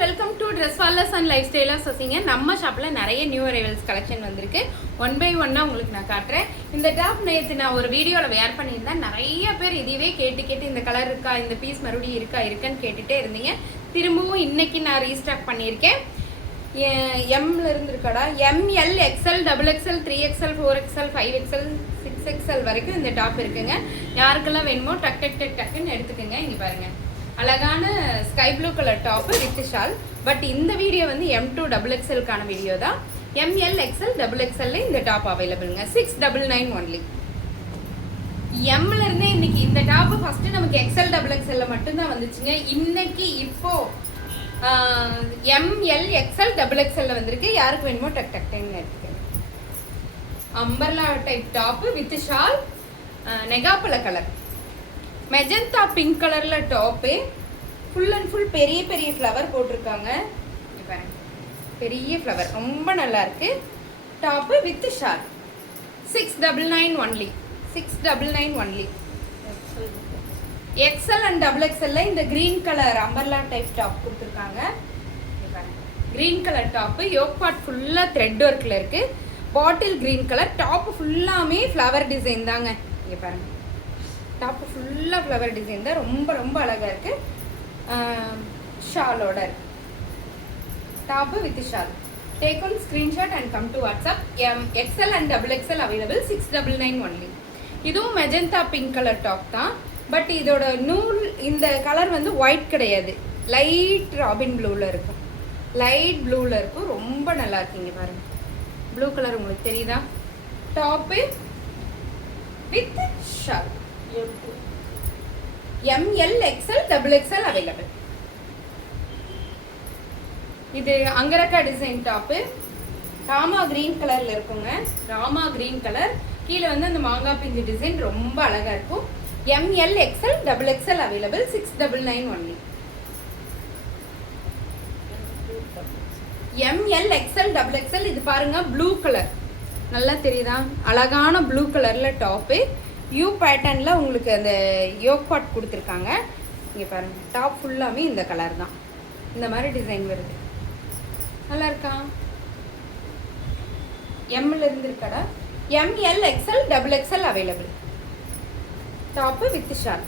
Welcome to dress followers and life stylers வசிங்க. நம்ம ஷாப்பில் நிறைய நியூ அரைவல்ஸ் கலெக்ஷன் வந்திருக்கு. ஒன் பை ஒன்னாக உங்களுக்கு நான் காட்டுறேன். இந்த டாப் நேற்று நான் ஒரு வீடியோவில் வேர் பண்ணியிருந்தேன். நிறைய பேர் இதுவே கேட்டு இந்த கலர் இருக்கா, இந்த பீஸ் மறுபடியும் இருக்கான்னு கேட்டுகிட்டே இருந்தீங்க. திரும்பவும் இன்னைக்கு நான் ரீஸ்டாக் பண்ணியிருக்கேன். எம்ல இருந்து இருக்காடா, ML XL double XL 3XL 4XL 5XL 6XL வரைக்கும் இந்த டாப் இருக்குங்க. யாருக்கெல்லாம் வேணுமோ டக்குன்னு எடுத்துக்கோங்க. இங்கே பாருங்கள், அழகான sky blue colour top with shawl. But இந்த வீடியோ வந்து M2 XXLக்கான வீடியோ தான். ML XL XXL இந்த டாப் அவைலபிள்ங்க. 699 ஒன்லி. எம்ல இருந்தே இன்னைக்கு இந்த டாப்பு ஃபர்ஸ்ட் நமக்கு XL XXL மட்டும்தான் வந்துச்சுங்க. இன்னைக்கு இப்போ ML XL XXL வந்திருக்கு. யாருக்கு வேணுமோ டக்குன்னு எடுத்துக்கோங்க. Umbrella type top with shawl, நெகாப்பழ கலர், மெஜந்தா பிங்க் கலர்ல டாப்பு. ஃபுல் அண்ட் ஃபுல் பெரிய ஃப்ளவர் போட்டிருக்காங்க. பெரிய ஃப்ளவர் ரொம்ப நல்லா இருக்கு. Top with shawl 699 only. 699 only. XL and XXL இந்த green colour umbrella type top கொடுத்துருக்காங்க. Green colour top, yoke part ஃபுல்லா த்ரெட் ஒர்க்ல இருக்கு. பாட்டில் கிரீன் கலர் டாப்பு ஃபுல்லாமே ஃப்ளவர் டிசைன் தாங்க. இங்க பாருங்க, டாப்பு ஃபுல்லாக ஃப்ளவர் டிசைன் தான். ரொம்ப அழகாக இருக்குது. ஷாலோட இருக்கு. Top with shawl. Take one screenshot and come to WhatsApp. XL and XXL available. 699 only. இதுவும் மெஜந்தா பிங்க் கலர் டாப் தான். பட் இதோட நூல் இந்த கலர் வந்து ஒயிட் கிடையாது, லைட் ராபின் ப்ளூவில் இருக்கும். லைட் ப்ளூவில் இருக்கும். ரொம்ப நல்லா இருக்குங்க. பாருங்க, ப்ளூ கலர் உங்களுக்கு தெரியுதா? Top with shawl. ML XL XXL available. இது angrakha design top. Rama green கலர்ல இருக்குங்க. Rama green colour. கீழே வந்து அந்த மாங்காய் பிஞ்சு டிசைன் ரொம்ப அழகா இருக்கும். ML XL XXL available. 699 only. ML XL XXL. இது பாருங்க, ப்ளூ கலர் நல்லா தெரியுதா? அழகான ப்ளூ கலர்ல டாப்பு. யூ பேட்டர்னில் உங்களுக்கு அந்த யோக் பார்ட் கொடுத்துருக்காங்க. இங்கே பாருங்கள், டாப் ஃபுல்லாமே இந்த கலர் தான். இந்த மாதிரி டிசைன் வருது. நல்லா இருக்கா? எம்மில் இருந்து இருக்கடா. ML XL XXL available. Top with shawl.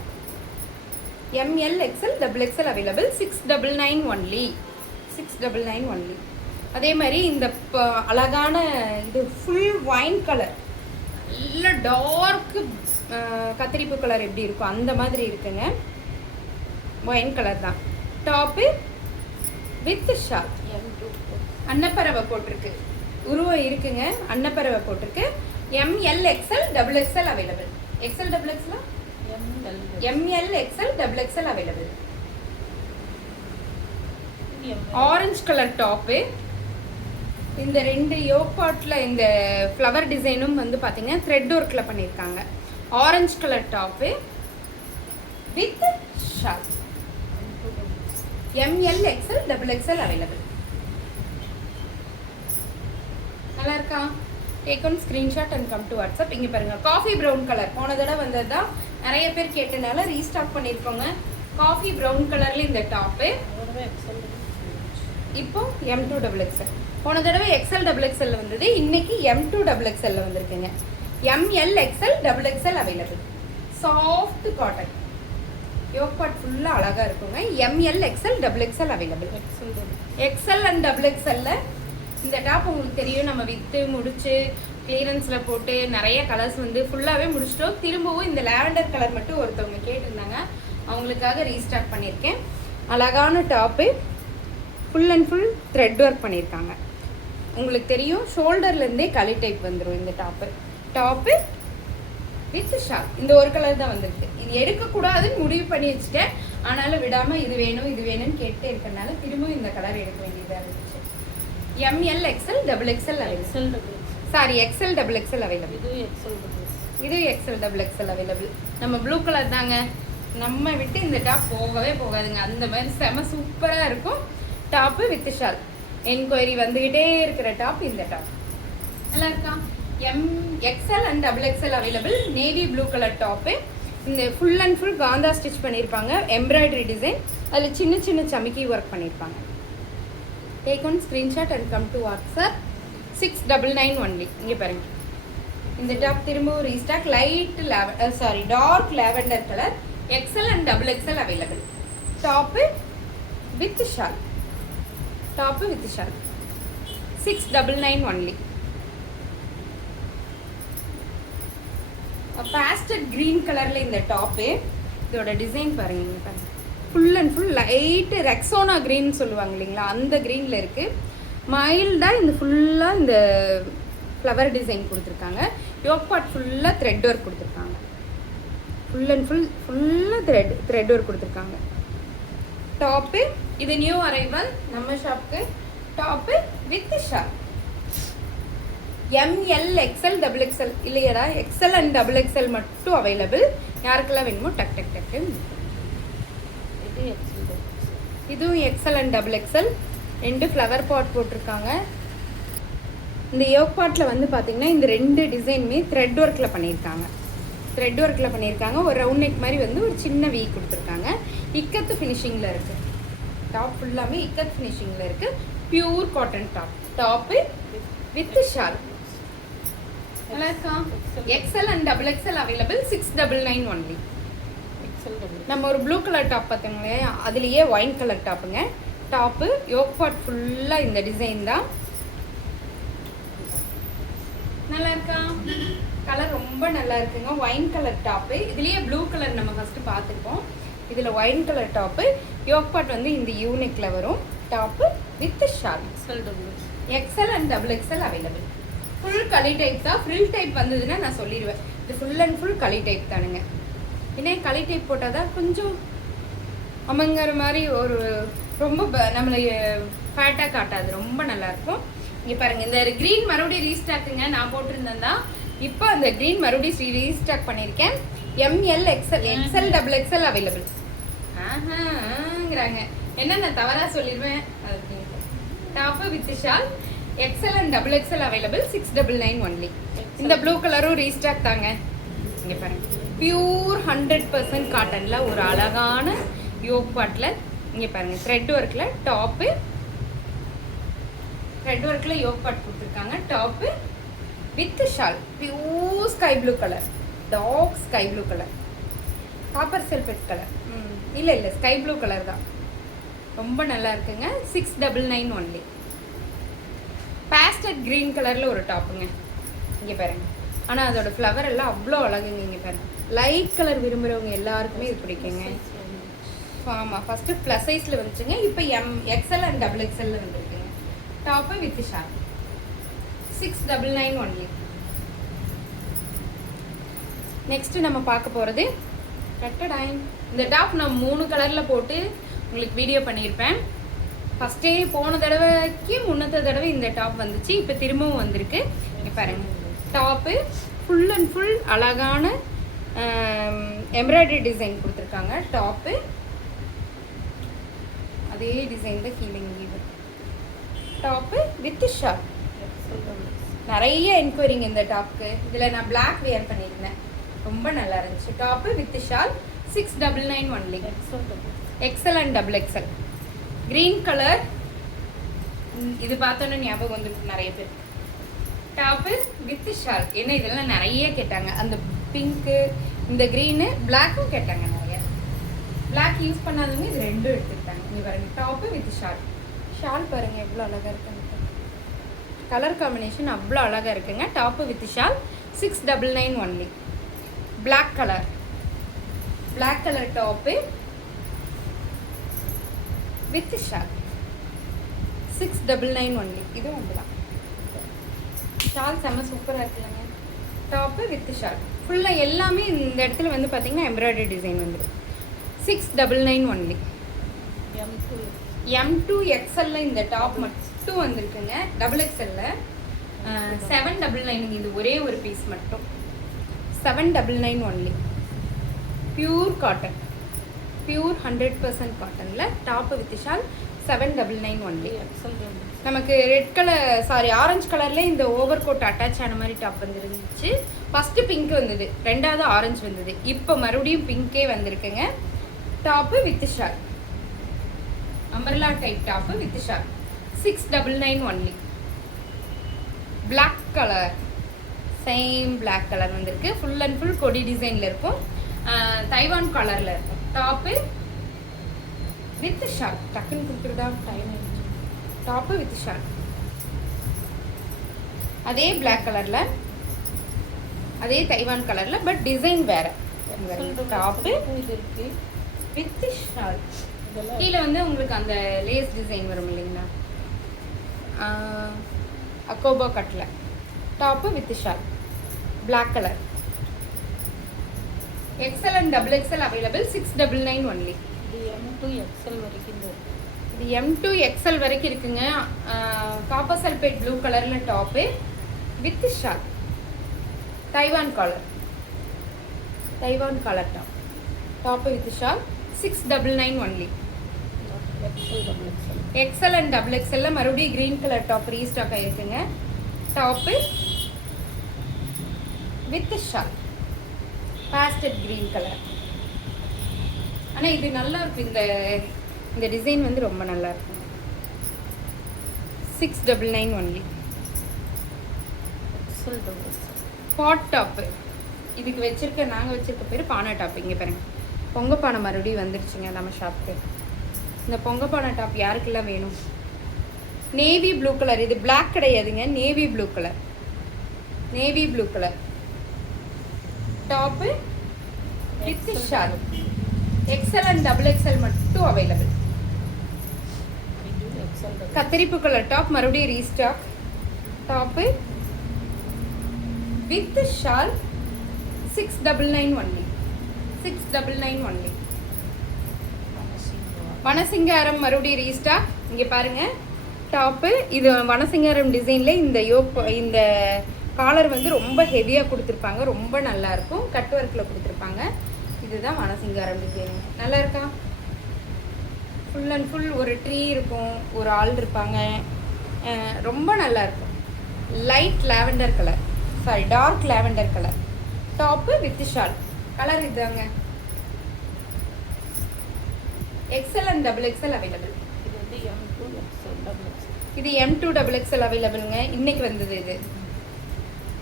ML XL XXL available. 699 only. 699 only. அதே மாதிரி இந்த அழகான இது ஃபுல் ஒயின் கலர், நல்ல டார்க்கு கத்திரிப்பு கலர் எப்படி இருக்கும் அந்த மாதிரி இருக்குங்க. ஒயின் கலர் தான். Top with shawl. அன்னப்பறவை போட்டிருக்கு. உருவம் இருக்குங்க. அன்னப்பறவை போட்டிருக்கு. ML XL XXL available. XL XXL ML XL XXL available. Orange colour top. இந்த ரெண்டு யோக் பார்ட்ல இந்த ஃப்ளவர் டிசைனும் வந்து பார்த்தீங்கன்னா த்ரெட் ஒர்க்கில் பண்ணியிருக்காங்க. Orange colour top with shawl. ML XL XXL available. நல்லா இருக்கா? Take one screenshot and come to WhatsApp. இங்கே பாருங்க, காஃபி ப்ரௌன் கலர். போன தடவை வந்தது தான், நிறைய பேர் கேட்டனால ரீஸ்டாக் பண்ணியிருக்கோங்க. காஃபி ப்ரௌன் கலர்ல இந்த டாப்பு. இப்போ M2 XXL. போன தடவை XL XXL வந்தது, இன்னைக்கு M2 XXL வந்திருக்குங்க. ML XL XXL available. Soft cotton. Yoke part ஃபுல்லாக அழகாக இருக்குங்க. ML XL XXL available. XL and XXL இந்த டாப் உங்களுக்கு தெரியும். நம்ம விற்று முடிச்சு கிளியரன்ஸில் போட்டு நிறைய கலர்ஸ் வந்து ஃபுல்லாகவே முடிச்சிட்டோம். திரும்பவும் இந்த லாவெண்டர் கலர் மட்டும் ஒருத்தவங்க கேட்டிருந்தாங்க, அவங்களுக்காக ரீஸ்டார்ட் பண்ணியிருக்கேன். அழகான top, full and full thread work பண்ணியிருக்காங்க. உங்களுக்கு தெரியும், ஷோல்டர்லேருந்தே களி டைப் வந்துடும் இந்த டாப்பு. Top with shawl. இந்த ஒரு கலர் தான் வந்திருக்கு. இது எடுக்கக்கூடாதுன்னு முடிவு பண்ணி வச்சுட்டேன். ஆனாலும் விடாமல் இது வேணும்னு கேட்டே இருக்கிறனால திரும்பவும் இந்த கலர் எடுக்க வேண்டியதாக இருந்துச்சு. ML XL XXL available. Sorry, XL XXL available. இது XL XXL அவைலபிள். நம்ம ப்ளூ கலர் தாங்க. நம்ம விட்டு இந்த டாப் போகவே போகாதுங்க. அந்த மாதிரி செம சூப்பராக இருக்கும். Top with shawl. என்கொயரி வந்துகிட்டே இருக்கிற டாப் இந்த டாப். நல்லா இருக்கா? XL and XXL available. Navy blue colour top. இந்த full and full kantha stitch பண்ணியிருப்பாங்க. Embroidery design. அதில் சின்ன சமிக்கி ஒர்க் பண்ணியிருப்பாங்க. Take one screenshot and come to WhatsApp. 699 only. இங்கே பாருங்க, இந்த டாப் திரும்பவும் restock. Light dark lavender colour. XL and double XL available. Top with shawl. 699 only. Pastel green கலர்ல இந்த டாப்பு. இதோட டிசைன் பாருங்க, full and full light Rexona green சொல்லுவாங்க இல்லைங்களா, அந்த க்ரீனில் இருக்குது. மைல்டாக இந்த ஃபுல்லாக இந்த ஃப்ளவர் டிசைன் கொடுத்துருக்காங்க. யோக் பார்ட் ஃபுல்லாக த்ரெட் ஒர்க் கொடுத்துருக்காங்க. ஃபுல் அண்ட் ஃபுல்லாக த்ரெட் ஒர்க் கொடுத்துருக்காங்க. டாப்பு இது நியூ அரைவல் நம்ம ஷாப்க்கு. Top with shawl. ML XL double XL இல்லையடா, எக்ஸ்எல் அண்ட் டபுள் எக்ஸ்எல் மட்டும் அவைலபிள். யாருக்கெல்லாம் வேணுமோ டக் டக் டக்கு. இதுவும் XL and double XL. 2 flower pot போட்டிருக்காங்க. இந்த யோக் பாட்டில் வந்து பார்த்தீங்கன்னா இந்த 2 டிசைனுமே த்ரெட் ஒர்க்கில் பண்ணியிருக்காங்க. ஒரு ரவுண்ட் நெக் மாதிரி வந்து ஒரு சின்ன வீ கொடுத்துருக்காங்க. இக்கத்து ஃபினிஷிங்கில் இருக்குது. டாப் ஃபுல்லாமே இக்கத் ஃபினிஷிங்கில் இருக்குது. Pure cotton top. Top with shawl. நல்லா இருக்கா? XL and double XL available. 699 only. நம்ம ஒரு ப்ளூ கலர் டாப் பார்த்தோங்களே, அதுலேயே ஒயின் கலர் டாப்புங்க. டாப்பு யோக் பார்ட் ஃபுல்லாக இந்த டிசைன் தான். நல்லா இருக்கா? கலர் ரொம்ப நல்லா இருக்குங்க. Wine colour top. இதுலேயே ப்ளூ கலர் நம்ம ஃபஸ்ட்டு பார்த்துருப்போம். இதில் wine colour top. Yoke part வந்து இந்த யூனிக்கில் வரும். Top with shawl. XL and double XL available. Full களி டைப் தான். ஃப்ரில் டைப் வந்ததுன்னா நான் சொல்லிடுவேன். இது ஃபுல் அண்ட் ஃபுல் களி டைப் தானுங்க. ஏன்னா களி டைப் போட்டால் தான் கொஞ்சம் அமங்கிற மாதிரி ஒரு ரொம்ப நம்மளை ஃபேட்டாக காட்டாது. ரொம்ப நல்லாயிருக்கும். இங்கே பாருங்கள், இந்த க்ரீன் மறுபடியும் ரீஸ்டாக்குங்க. நான் போட்டிருந்தேன் தான். இப்போ அந்த க்ரீன் மறுபடியும் ரீஸ்டாக் பண்ணியிருக்கேன். ML XL double XL available. ஆஹாங்கிறாங்க, என்ன நான் தவறாக சொல்லிடுவேன். Top with shawl. XL and double XL available. 699 only. இந்த ப்ளூ கலரும் ரீஸ்டாக் தாங்க. இங்கே பாருங்க, பியூர் 100% காட்டனில் ஒரு அழகான யோக் பாட்டில். இங்கே பாருங்கள், த்ரெட் ஒர்க்கில் டாப்பு. த்ரெட் ஒர்க்கில் யோக் பாட் கொடுத்துருக்காங்க. Top with shawl. Pure sky blue colour. Dark sky blue colour. Copper sulphate colour. இல்லை ஸ்கை ப்ளூ கலர் தான். ரொம்ப நல்லா இருக்குங்க. 699 ஒன்லி. பேஸ்டல் க்ரீன் கலரில் ஒரு டாப்புங்க. இங்கே பாருங்க, ஆனால் அதோட ஃப்ளவர் எல்லாம் அவ்வளோ அழகுங்க. இங்கே பாருங்க, லைட் கலர் விரும்புகிறவங்க எல்லாருக்குமே இது பிடிக்குங்க. ஆமாம், ஃபஸ்ட்டு ப்ளஸ் சைஸில் வந்துச்சுங்க. இப்போ எக்ஸ்எல் அண்ட் டபுள் எக்ஸ்எல்ல வந்துருக்குங்க. Top with shawl. 699 only. Next நம்ம பார்க்க போகிறது கட்டடாயின். இந்த டாப் நான் 3 கலரில் போட்டு உங்களுக்கு வீடியோ பண்ணியிருப்பேன். ஃபஸ்ட்டே போன தடவைக்கு முன்னத்த தடவை இந்த டாப் வந்துச்சு. இப்போ திரும்பவும் வந்திருக்கு. இங்கே பாருங்கள், டாப்பு ஃபுல் அண்ட் ஃபுல் அழகான எம்ப்ராய்டரி டிசைன் கொடுத்துருக்காங்க. டாப்பு அதே டிசைன் தான் கீழே இங்கே. Top with shawl. நிறைய என்கொயரிங்க இந்த டாப்புக்கு. இதில் நான் பிளாக் வேர் பண்ணியிருந்தேன், ரொம்ப நல்லா இருந்துச்சு. Top with shawl. 699 only. XL and double XL. Green colour. இது பார்த்தோன்னே ஞாபகம் வந்துருக்கு நிறைய பேர். Top with shawl. ஏன்னா இதெல்லாம் நிறைய கேட்டாங்க. அந்த பிங்க்கு, இந்த க்ரீனு, பிளாக்கும் கேட்டாங்க நிறைய. பிளாக் யூஸ் பண்ணாதவங்க இது 2 எடுத்துக்கிட்டாங்க. இங்கே பாருங்க, டாப்பு வித் ஷால். ஷால் பாருங்கள் எவ்வளோ அழகாக இருக்குங்க. கலர் காம்பினேஷன் அவ்வளோ அழகாக இருக்குங்க. Top with shawl. 699 only. Black colour. Black colour top with shawl. 699 only. இதுவும் வந்துதான். ஷால் செம்ம சூப்பராக இருக்குல்லங்க. Top with shawl. ஃபுல்லாக எல்லாமே இந்த இடத்துல வந்து பார்த்தீங்கன்னா எம்ப்ராய்டரி டிசைன் வந்துடும். 699 ஒன்லி. M2 XL இந்த டாப் மட்டும் வந்திருக்குங்க. டபுள் எக்ஸ்எல்ல 799. இது ஒரே ஒரு பீஸ் மட்டும். 799 ஒன்லி. Pure cotton. பியூர் 100% காட்டனில் டாப்பு வித் ஷால். 799 ஒன்லி. நமக்கு ரெட் கலர் ஆரஞ்சு கலரில் இந்த ஓவர் கோட் அட்டாச் ஆன மாதிரி டாப் வந்துருந்துச்சு. ஃபஸ்ட்டு பிங்க் வந்தது, ரெண்டாவது ஆரஞ்சு வந்தது. இப்போ மறுபடியும் பிங்கே வந்திருக்குங்க. Top with shawl. Umbrella type top with shawl. 699 only. Black colour, same black colour வந்திருக்கு. ஃபுல் அண்ட் ஃபுல் கொடி டிசைனில் இருக்கும். தைவான் கலரில் இருக்கும். Top with short. டக்குன்னு கொடுத்துருடா, டைம் ஆயிடுச்சு. டாப்பு வித் ஷார்ட், அதே பிளாக் கலரில், அதே தைவான் கலரில், பட் டிசைன் வேறு. Top with short. கீழே வந்து உங்களுக்கு அந்த லேஸ் டிசைன் வரும் இல்லைங்களா, அக்கோபா கட்டில். Top with short, black colour. XL and double XL available. 699 only. இது M2 XL வரைக்கும் இருக்கு. இது M2 XL வரைக்கும் இருக்குங்க. காப்பர் சல்பேட் ப்ளூ கலரில் top with short. Taiwan collar, Taiwan collar top. Top with short. 699 only. XL and double எக்ஸல்ல மறுபடியும் green colour top restock ஆயிருக்குங்க. Top with short, pastel green colour. ஆனால் இது நல்லா இருக்கு. இந்த டிசைன் வந்து ரொம்ப நல்லா இருக்கும். 699 ஒன்லி. பாட் டாப்பு. இதுக்கு நாங்கள் வச்சிருக்க பேர் பானை டாப். இங்கே பாருங்க, பொங்க பானை மறுபடியும் வந்துருச்சுங்க நம்ம ஷாப்புக்கு. இந்த பொங்க பானை டாப் யாருக்கெல்லாம் வேணும்? Navy blue colour. இது பிளாக் கிடையாதுங்க, navy blue colour. Navy blue colour top with short. XL and double XL மட்டும் அவைலபிள். கத்திரிப்பு கலர் டாப் மறுபடியும் restock. Top with shawl. 699 only. 699 only. வனசிங்காரம் மறுபடியும் ரீஸ்டாக். இங்கே பாருங்க, டாப்பு. இது வனசிங்காரம் டிசைனில் இந்த காலர் வந்து ரொம்ப ஹெவியாக கொடுத்துருப்பாங்க. ரொம்ப நல்லாயிருக்கும். கட் ஒர்க்கில் கொடுத்துருப்பாங்க. இதுதான் வனசிங்காரம் டிசைன். நல்லா இருக்கா? ஃபுல் அண்ட் ஃபுல் ஒரு ட்ரீ இருக்கும், ஒரு ஆள் இருப்பாங்க. ரொம்ப நல்லாயிருக்கும். Light lavender colour, sorry dark lavender colour. Top with shawl. Colour இதுதாங்க. XL and double XL available. இது M2 டபுள் எக்ஸல் அவைலபிளுங்க. இன்னைக்கு வந்தது இது.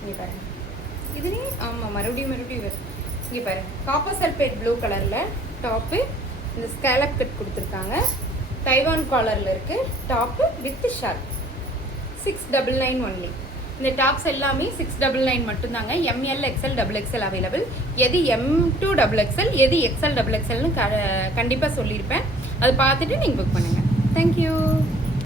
இங்கே பாருங்க, இதுலேயே ஆமாம் மறுபடியும் வருது. இங்கே பாருங்க, காப்பர் சல்பேட் ப்ளூ கலரில் டாப்பு. இந்த ஸ்கேலப் கட் கொடுத்துருக்காங்க. தைவான் காலரில் இருக்குது. Top with short. 699 ஒன்லி. இந்த டாப்ஸ் எல்லாமே 699 மட்டும்தாங்க. ML XL double XL available. எது M2 டபுள் எக்ஸல், எது XL டபுள் எக்ஸல்னு கண்டிப்பாக சொல்லியிருப்பேன். அதை பார்த்துட்டு நீங்கள் புக் பண்ணுங்கள். தேங்க்யூ.